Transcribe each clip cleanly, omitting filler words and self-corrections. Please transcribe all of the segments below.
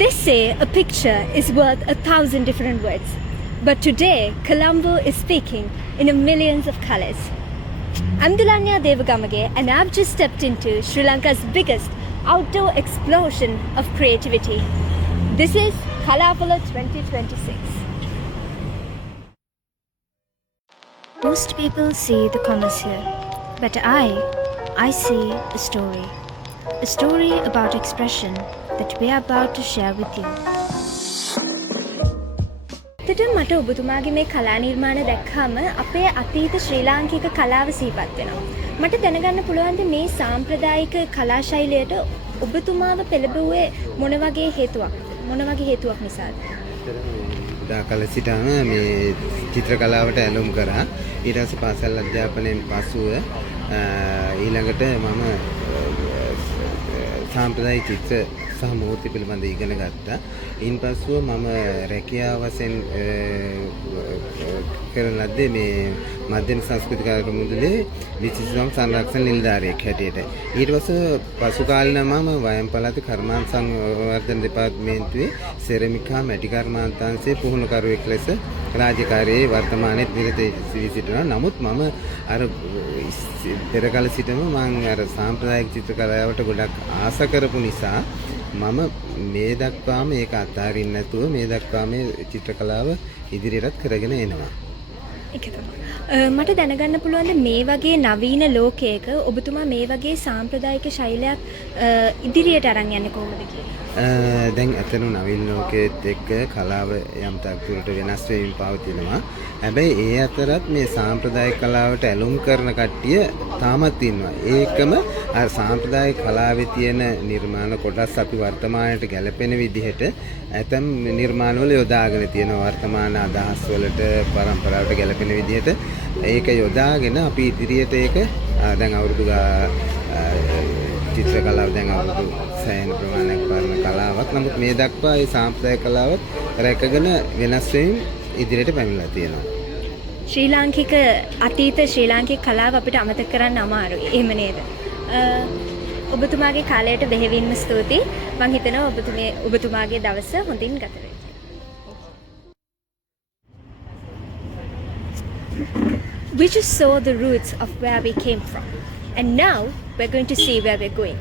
They say a picture is worth 1,000 different words. But today, Colombo is speaking in a millions of colors. I'm Dulanya Devagamage and I've just stepped into Sri Lanka's biggest outdoor explosion of creativity. This is Kalapala 2026. Most people see the commerce here, but I see a story. A story about expression that we are about to share with you. ඇත්තටම මට ඔබතුමාගේ මේ කලා නිර්මාණ දැක්කම අපේ අතීත ශ්‍රී ලාංකික කලාව සිහිපත් වෙනවා. මට දැනගන්න පුළුවන්ද මේ සාම්ප්‍රදායික කලා ශෛලියට ඔබතුමාව පෙළඹුවේ මොන වගේ හේතුවක් නිසාද? දා කල සිටම මේ චිත්‍ර කලාවට ඇලුම් කරා. ඊට පස්සේ පාසල් අධ්‍යාපනයෙන් පසුව ඊළඟට මම සාම්ප්‍රදායික චිත්‍ර සහ මූර්ති පිළිබඳ ඉගෙන ගත්තා. ඉන්පසුව මම රැකියාව වශයෙන් කරන ලද්දේ මේ මධ්‍යම සංස්කෘතික මුදලේ විචිත්‍රම් සංරක්ෂණ නිලධාරියෙක් හැටියට. ඊට පස්සේ පසු කාලෙම මම වයම් පළාතේ කර්මාන්ත සංවර්ධන දෙපාර්තමේන්තුවේ සෙරමිකා මැටි කර්මාන්තාංශයේ පුහුණුකරුවෙක් ලෙස රාජකාරියේ වර්තමානයේ නිරත වී සිටිනවා. නමුත් මම අර පෙර කල සිටම මම අර සාම්ප්‍රදායික චිත්‍ර කලාවට ගොඩක් ආස කරපු නිසා මම මේ දක්වාම ඒක අත්හරින්න නැතුව මේ දක්වාම චිත්‍ර කලාව ඉදිරියටත් කරගෙන එනවා. ඒක තමයි. මට දැනගන්න පුළුවන්ද මේ වගේ නවීන ලෝකයක ඔබතුමා මේ වගේ සාම්ප්‍රදායික ශෛලයක් ඉදිරියට අරන් යන්නේ කොහොමද කියලා? දැන් අතන නවීන ලෝකයේත් එක්ක කලාව යම් තාක් දුරට වෙනස් වෙමින් පවතිනවා. හැබැයි ඒ අතරත් මේ සාම්ප්‍රදායික කලාවට ඇලුම් කරන කට්ටිය තාමත් ඉන්නවා. ඒකම අර සාම්ප්‍රදායික කලාවේ තියෙන නිර්මාණ කොටස් අපි වර්තමානයට ගැලපෙන විදිහට ඇතම් නිර්මාණවල යොදාගෙන තියෙනවා. වර්තමාන අදහස් වලට පරම්පරාවට ගැලපෙන විදිහට ඒක යොදාගෙන අපි ඉදිරියට ඒක දැන් අවුරුදු චිත්‍ර කලාව දැන් අවුරුදු සෑහෙන ප්‍රමාණයක් පරණ කලාවක්. නමුත් මේ දක්වා මේ සාම්ප්‍රදායික කලාවත් රැකගෙන වෙනස් වෙමින් ඉදිරියට පැමිණලා තියෙනවා. ශ්‍රී ලාංකික අතීත ශ්‍රී ලාංකික කලාව අපිට අමතක කරන්න අමාරුයි. එහෙම නේද? ඔබතුමාගේ කාලයට බෙහෙවින්ම ස්තුතියි. මම හිතනවා ඔබතුමාගේ දවස හොඳින් ගත වෙයි. We just saw the roots of where we came from. And now we're going to see where we're going.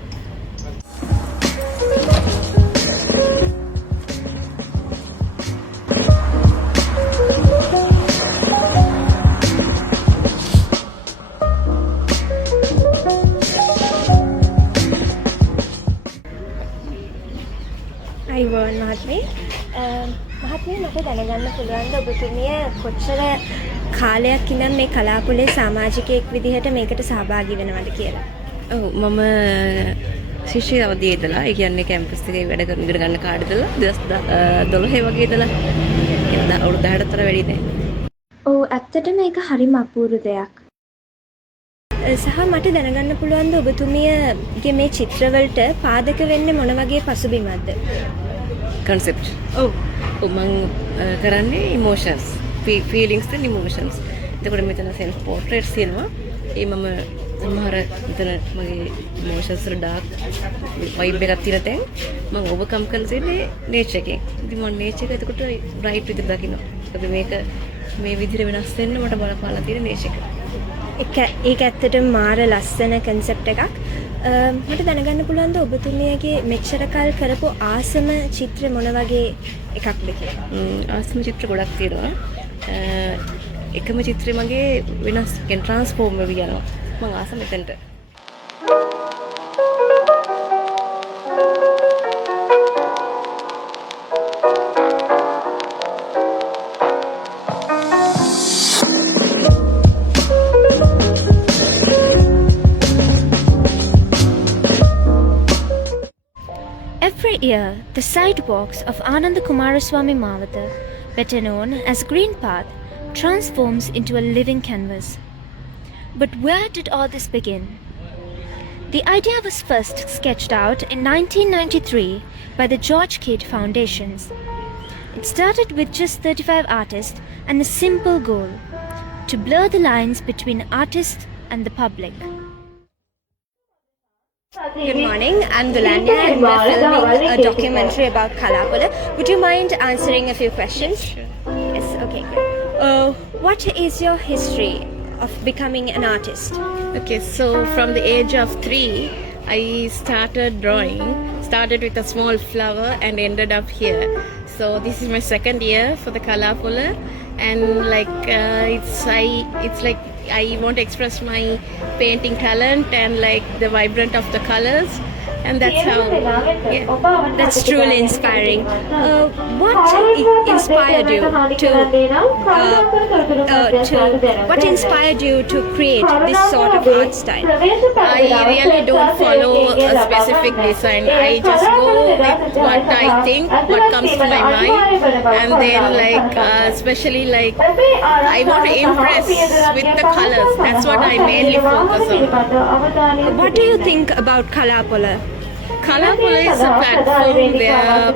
අයිබෝන් මහත්මිය. මහත්මිය මට දැනගන්න පුළුවන්ද ඔබතුමිය කොච්චර කාලයක් ඉඳන් මේ කලාපොලේ සමාජිකයෙක් විදිහට මේකට සහභාගී වෙනවද කියලා? ඔව් මම ශිෂ්‍ය අවධියේ ඉඳලා ඒ කියන්නේ කැම්පස් එකේ වැඩ කරන ඉගෙන ගන්න කාඩ් ඉඳලා 2012 වගේ ඉඳලා එන්න අවුරුදු 10කට තර වැඩි දැන්. ඔව් ඇත්තටම ඒක හරිම අපූර්ව දෙයක්. සහ මට දැනගන්න පුළුවන්ද ඔබතුමියගේ මේ චිත්‍රවලට පාදක වෙන්නේ මොන වගේ පසුබිමක්ද? concept. ඔව් මම කරන්නේ emotions. feelings and emotions. එතකොට මෙතන self portraits තියෙනවා. ඒ මම සමහර මෙතන මගේ emotions වල dark vibe එකක් තියෙන තැන් මම overcome කරලා තියෙන්නේ nature එකෙන්. ඉතින් මම nature එක එතකොට bright විදිහට දකිනවා. අපි මේක මේ විදිහට වෙනස් වෙන්න මට බලපාලා තියෙන nature එක. ඒක ඇත්තටම මාර ලස්සන concept එකක්. මට දැනගන්න පුළුවන්ද ඔබතුමියගේ මෙච්චර කල් කරපු ආසම චිත්‍ර මොන වගේ එකක්ද කියලා? ආසම චිත්‍ර ගොඩක් තියෙනවා. එකම චිත්‍රය මගේ වෙනස් කියන්නේ ට්‍රාන්ස්ෆෝර්ම් වෙවි යනවා. මම ආස මෙතනට. Every year, the sidewalks of Ananda Kumaraswamy Mawatha, better known as Green Path, transforms into a living canvas. But where did all this begin? The idea was first sketched out in 1993 by the George Kidd Foundations. It started with just 35 artists and a simple goal: to blur the lines between artists and the public. Good morning, I'm Dulanya and we're filming a documentary about Kalapala. Would you mind answering a few questions? Sure. Yes, okay, good. What is your history of becoming an artist? Okay, so from the age of 3, I started drawing. Started with a small flower and ended up here. So this is my second year for the Kalapala, and like it's like I want to express my painting talent and like the vibrant of the colors, and that's how. Yeah. That's truly inspiring. What inspired you what inspired you to create this sort of art style? I really don't follow a specific design. I just go with what I think, what comes to my mind, and then like especially like I want to impress with the colors. That's what I mainly focus on. What do you think about Kalapala? Kalapala is a platform where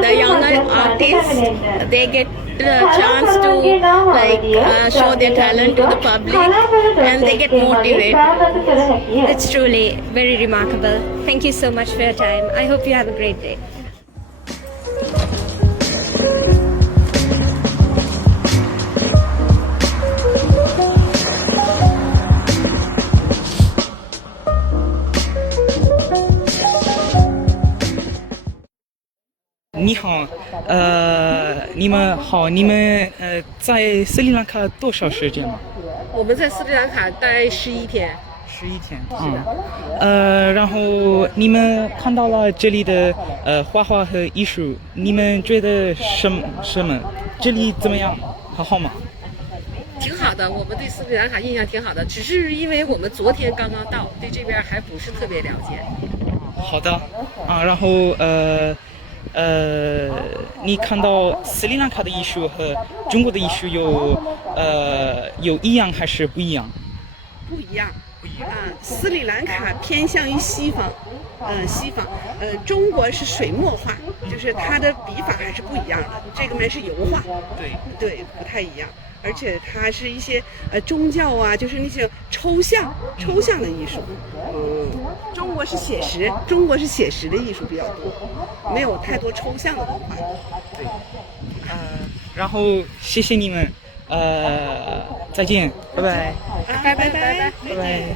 the younger artists they get the chance to like show their talent to the public, and they get motivated. It's truly very remarkable. Thank you so much for your time. I hope you have a great day.你们在斯里兰卡多少时间吗？我们在斯里兰卡待11天。11天。然后你们看到了这里的画画和艺术，你们觉得什么？这里怎么样？好吗？挺好的，我们对斯里兰卡印象挺好的，只是因为我们昨天刚刚到，对这边还不是特别了解。好的然后你看到斯里兰卡的艺术和中国的艺术有一样还是不一样？不一样斯里兰卡偏向于西方，中国是水墨画，就是它的笔法还是不一样的。这个面是油画，对，不太一样。而且它是一些宗教啊，就是那些抽象的艺术。中国是写实的艺术比较多，没有太多抽象的文化。对。然后谢谢你们，再见，拜拜。拜拜。拜拜。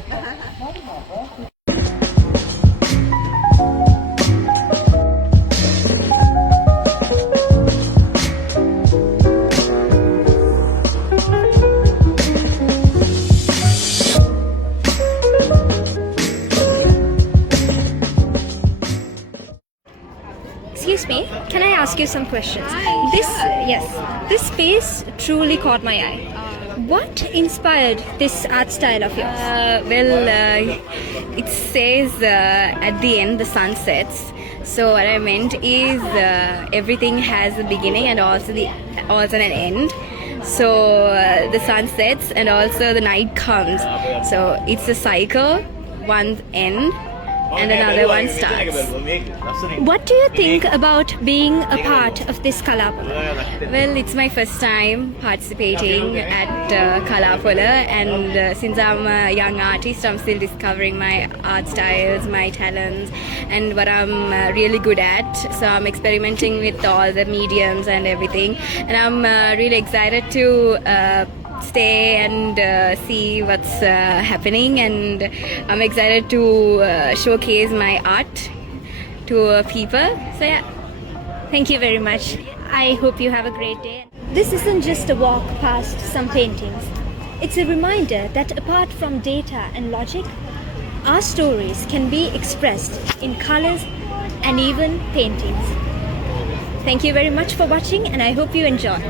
Excuse me, can I ask you some questions? This space truly caught my eye. What inspired this art style of yours? It says at the end the sun sets. So what I meant is everything has a beginning and also an end. So the sun sets and also the night comes. So it's a cycle, one end and another one starts. What do you think about being a part of this Kalapala? Well, it's my first time participating at Kalapala, and since I'm a young artist, I'm still discovering my art styles, my talents, and what I'm really good at. So I'm experimenting with all the mediums and everything, and I'm really excited to stay and see what's happening, and I'm excited to showcase my art to people. So yeah, Thank you very much. I hope you have a great day. This isn't just a walk past some paintings. It's a reminder that apart from data and logic, our stories can be expressed in colors and even paintings. Thank you very much for watching, and I hope you enjoy.